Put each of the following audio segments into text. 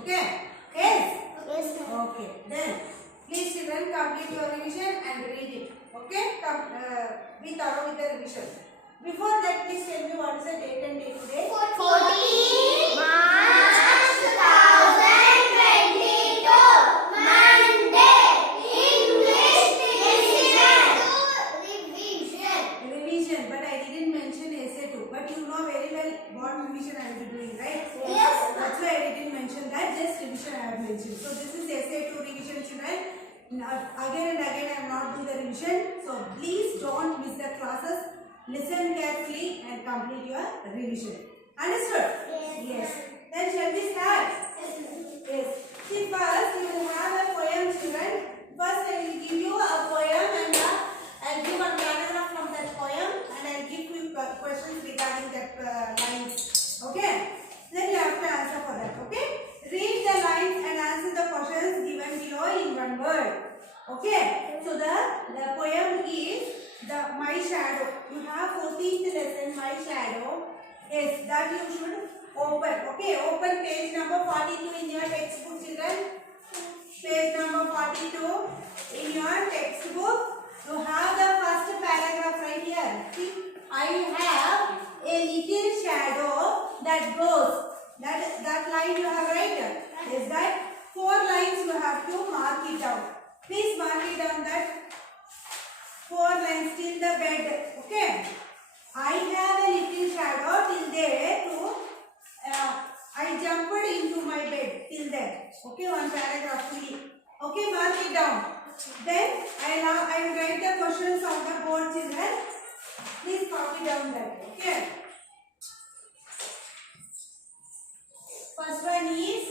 Okay? Yes? Yes, sir. Okay. Then, please children complete your revision and read it. Okay? Be thorough with the revision. Before that, please tell me what is the date and date today? 14 March 2022 Monday. English Revision, but I didn't mention essay too. But you know very well what revision I will be doing, right? Yes. That's why I didn't mention that. Just revision I have mentioned. So this is essay 2 revision, children. Again and again I am not doing the revision. So please don't miss the classes. Listen carefully and complete your revision. Understood? Yes. Then shall we start? Yes. See, first you will have a poem, children. First I will give you a poem and I'll give a paragraph from that poem and I'll give you questions regarding that lines. Okay? Then you have to answer for that. Okay? Read the lines and answer the questions given below in one word. Okay? So the poem is My Shadow. You have 14th lesson My Shadow. Yes, that you should open. Okay, open page number 42 in your textbook, children. Page number 42 in your textbook. You have the first paragraph right here. See, I have a little shadow that goes. That line you have right. Is that 4 lines you have to mark it down. Please mark it down that 4 lines till the bed. Okay. I have a little shadow till there to I jumped into my bed till there. Okay, one paragraph fully. Okay, mark it down. Then I will write the questions on the board, children. Please copy down that. Okay. First one is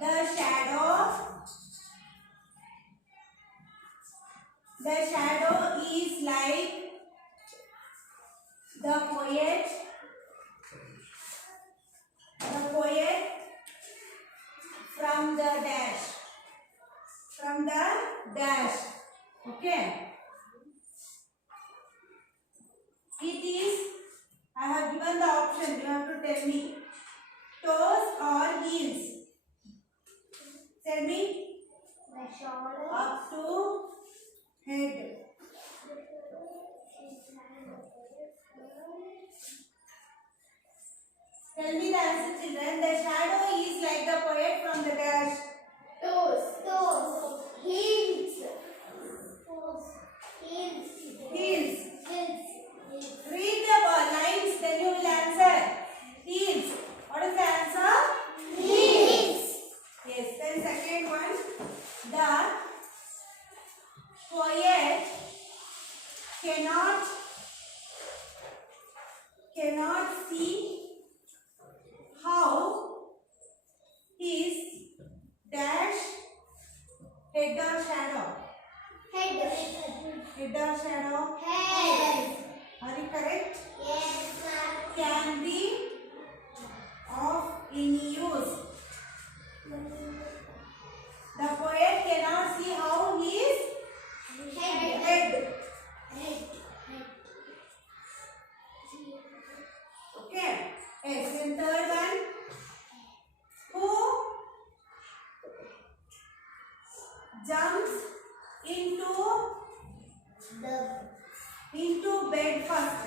the shadow. The shadow is like the poet from the dash. From the dash. Okay. It is, I have given the option, you have to tell me. Toes or heels? Tell me. The shadow Up to head. Tell me the answer, children. The shadow is like the poet from the dash. Toes Heels Heels. Read the lines, then you will answer. Heels. What is the answer? Heels Yes. Then second one. The poet cannot see how his dash head or shadow. Head or shadow. Head. Are you correct? Yes, ma'am. Can be of any use. The poet cannot see how his head. Okay. Yes. And third one. Who jumps into bed first?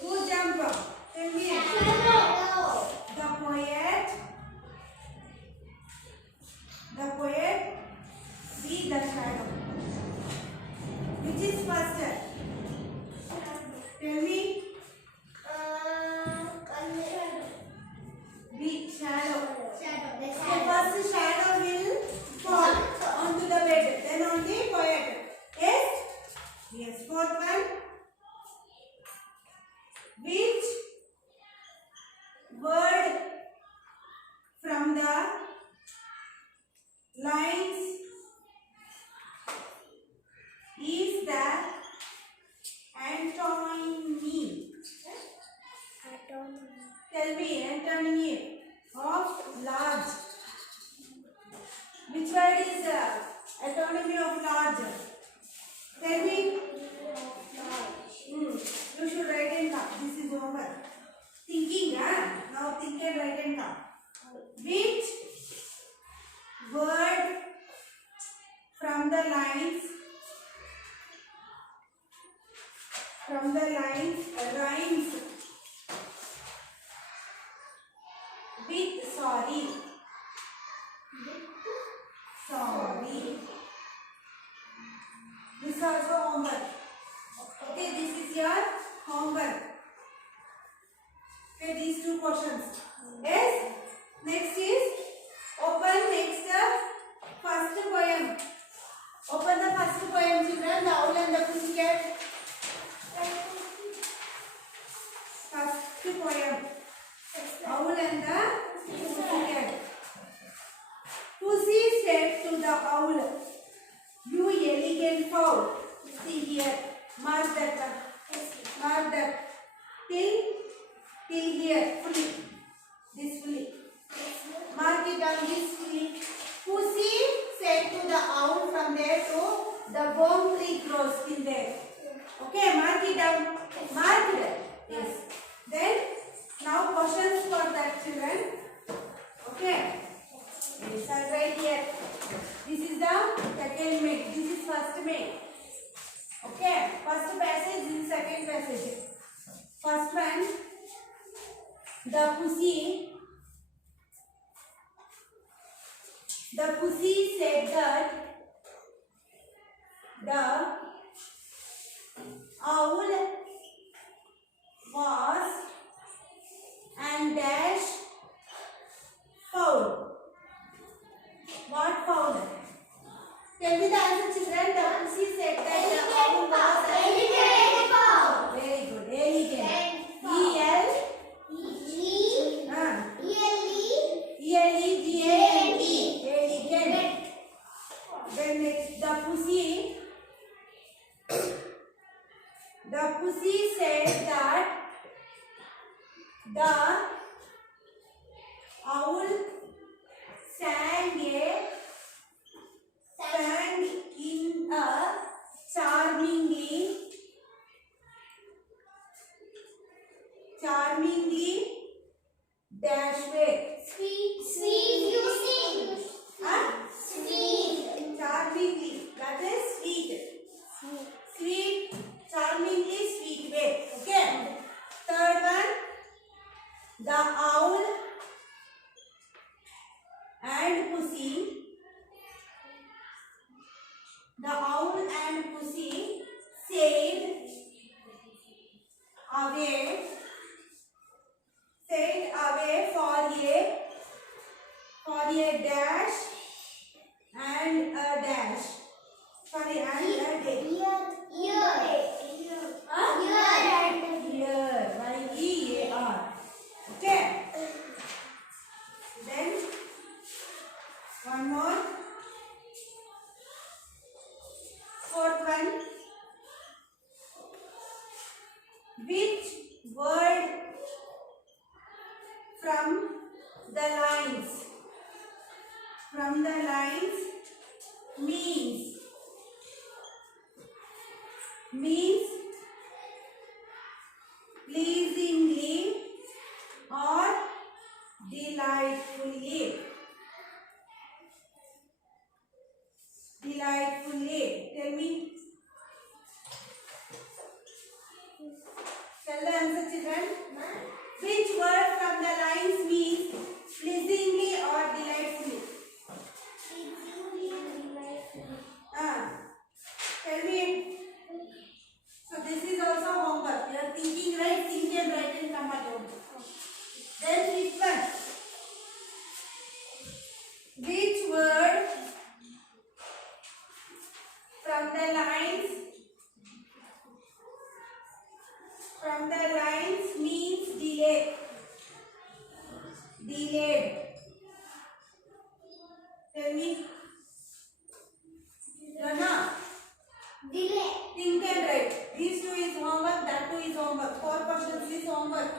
Who jump up? Tell me. The poet be the shadow. Which is faster? Tell me. Be shadow. So first shadow will fall onto the bed, then only poet. Yes? Yes. Fourth one. Which word from the lines is the antonymy? Tell me, antonymy of large. Which word is the antonymy of large? Tell me. You should write in. This is over. Thinking, huh? Now think and write and come. Which word from the lines rhymes with sorry? This is also homework. Okay, this is your homework. Okay, these two questions. Yes. Next is open first poem. Open the first poem, children. The Owl and the Pussycat. First poem. Owl and the Pussycat. Pussy said to the owl, "You elegant fowl." See here. Mark that. Till here. Fully. This fully. Mark it down this fully. Pussy said to the owl, from there to the worm tree grows in there. Okay, mark it down. Mark it. Yes. Then now questions for that, children. Okay. Yes, I'll write here. This is the second make. This is first make. Okay. First passage. This is second passage. First one. The pussy said that the owl was and dash fowl. What fowl? Tell me the answer, children. The pussy said that the owl was Elegant fowl. very good. Elegant. E-L. E-L-E-G-A-N-T. Elegant. Then next, the pussy said that the owl sang in a charmingly dash way. Sweet, you sing. Huh? Sweet. Charmingly, that is sweet. Sweet, charmingly sweet way. Okay. Third one, the owl and pussy. The owl and pussy said away for a dash and a dash. Sorry, and a day. Year. Y-E-A-R. Okay. Then one more. Fourth one. Which word from the lines means pleasingly or delightfully? Tell me. Tell the answer, children. Which word from the lines means pleasingly or delightfully? Tell me. So this is also homework. You are thinking right, think and write and come at home. Then which one? Which word from the lines means delayed? Tell me. Rana. Delay. Think and write. These two is homework, that two is homework. 4 questions is homework.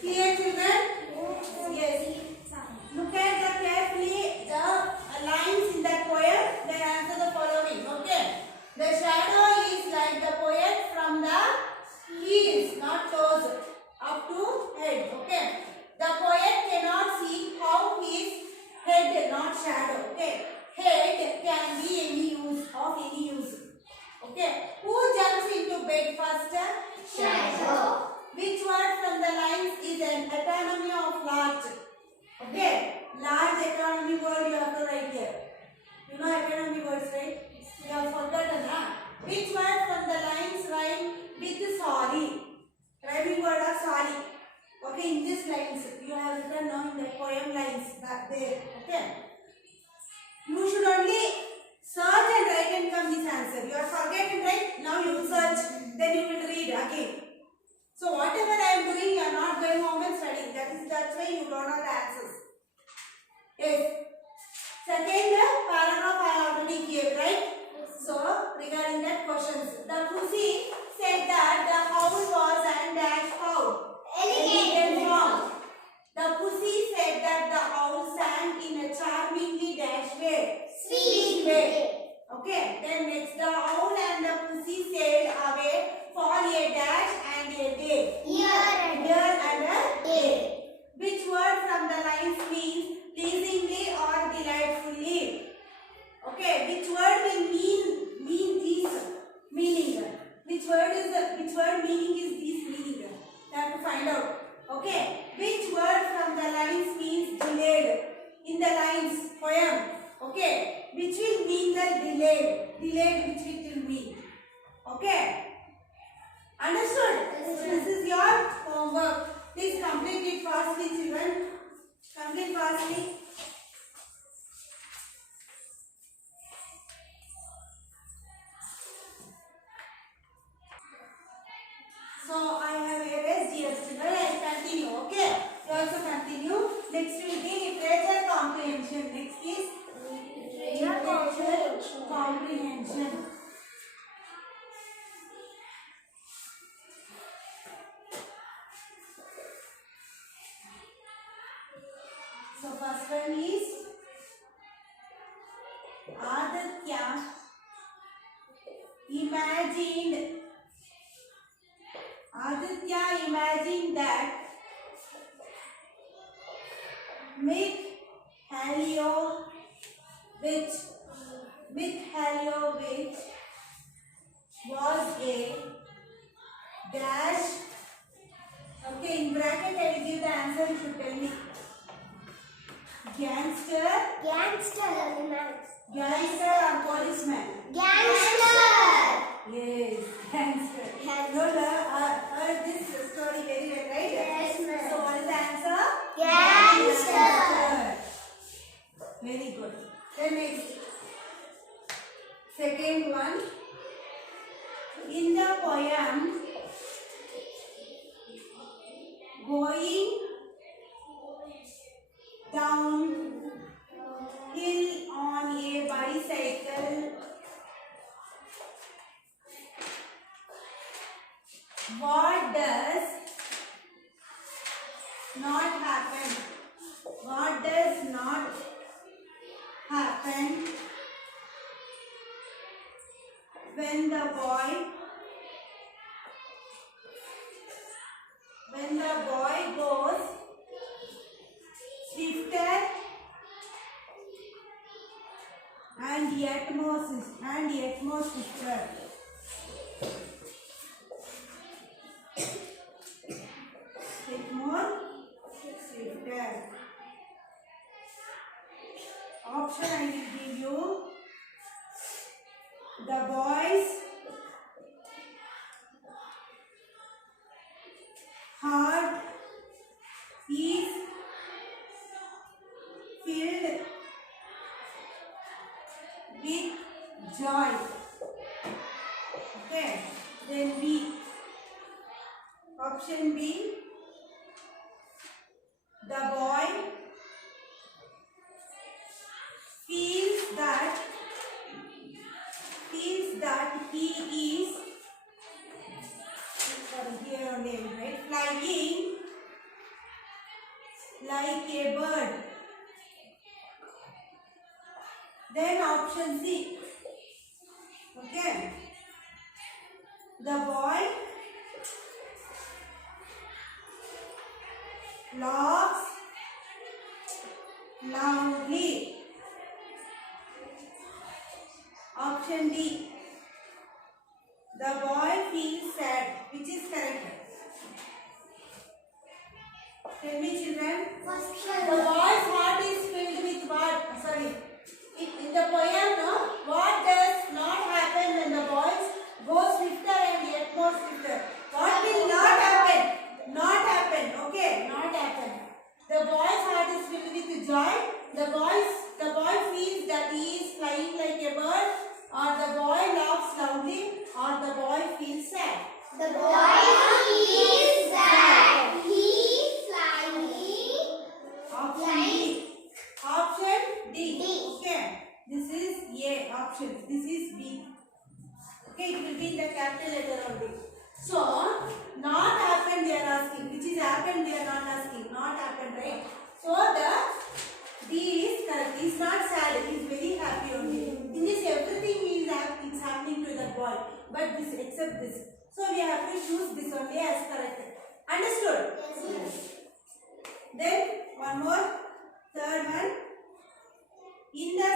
Clear, children? Yes. Look at the carefully the lines in that poem. Then answer the following. Okay. The shadow is like the poet from the heels, not toes, up to head. Okay. The poet shadow. Okay. Head can be any use of any use. Okay. Who jumps into bed faster? Shadow. Which word from the lines is an economy of large? Okay. Large economy word you have to write here. You know economy words, right? You have forgotten, huh? Which word from the lines rhyme with sorry? Rhyming word of sorry. Okay, in these lines you have written now in the poem lines that there. Okay. You should only search and write and come this answer. You are forgetting, right? Now you will search, then you will read again. So whatever I am doing, you are not going home and studying. That's why you don't know the answers. Yes. Second paragraph I already gave, right? So regarding that questions, the pussy said that the owl was and dash how? Elegant form. The pussy said that the owl sang in a charmingly dash way. Sweet way. Okay. Then next, the owl and the pussy sailed away for a dash and a day. Year And a day. Which word from the lines means pleasingly or delightfully? Okay, which word will mean this meaning? Which word meaning is this meaning? You have to find out. Okay, which word from the lines means delayed? In the lines poem. Okay, which will mean the delayed? Delayed, which it will mean? Okay, understood? This is your homework. Please complete it fastly, children. Complete fastly. So I have erased here, children. I will continue. Okay. You also continue. Next will be literature comprehension. Next is literature comprehension. So first one is Aditya imagined that Mikhailovich was a dash. Okay, in bracket I will give the answer. You should tell me. Gangster or policeman? Yes, gangster. You heard this story very well, right? Yes, ma'am. So what is the answer? Gangster. Very good. Then next, second one. In the poem, going down hill on a bicycle, what does not happen? What does not happen when the boy goes swifter and yet more swifter? Yet more swifter. Option I will give you. The boy's heart is filled with joy. Okay. Then B. Option B. The boy feels that he is, sorry, here only, right? Flying like a bird. Then option C. Okay. The boy laughs loudly. Option D. The boy feels sad. Which is correct? Tell me, children. The boy's heart is filled with what? Sorry. In the poem, no? What does not happen when the boys go swifter and yet more swifter? What will not happen? Not happen. Okay, not happen. The boy's heart is filled with joy. The boy feels that he is flying like a bird, or the boy laughs loudly, or the boy feels sad. The boy is sad. He is flying. Option D. Option D. D. Okay. This is A option. This is B. Okay, it will be in the capital letter only. So, not happened they are asking. Which is happened they are not asking. Not happened, right? So, the D is correct. He is not sad. He is very happy only. In this everything is happening to the boy. But this except this. So, we have to choose this only as correct. Understood? Yes. Then, one more. Third one. In the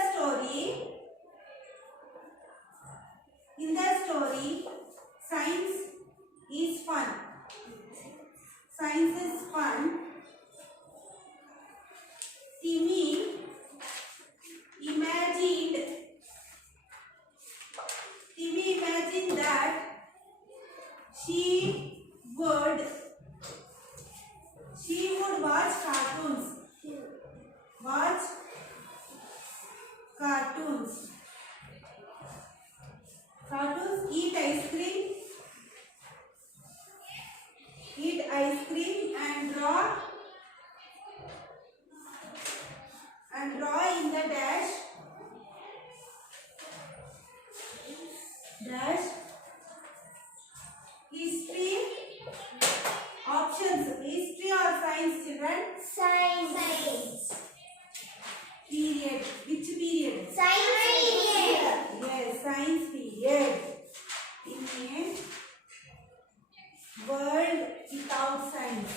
story, science is fun. Science is fun. Timmy imagined that she would watch cartoons. Watch cartoons. Eat ice cream and draw in the dash history. Options: history or science, children? Science. Period. Which period? Science period. Yes, science period. In a world without science.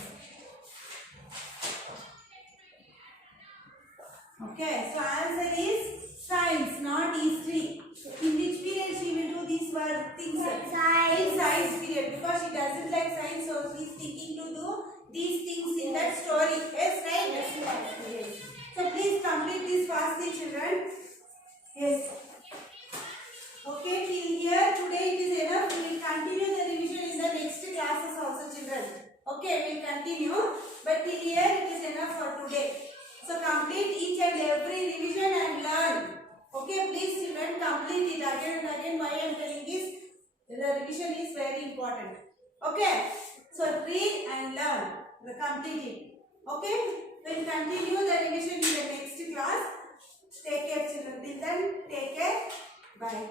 Okay, so answer is science, not history. In which period she will do these things? Science. In science period, because she doesn't like science, so she is thinking to do these things in that story. Yes, right? Yes. So please complete this fastly, children. Yes. Okay, till here today it is enough. We will continue the revision in the next classes also, children. Okay, we will continue. But till here it is enough for today. So complete each and every revision and learn. Okay, please children complete it again and again. Why I am telling this? The revision is very important. Okay, so read and learn. Complete it. Okay, we will continue the revision in the next class. Take care, children. Till then, take care. Bye.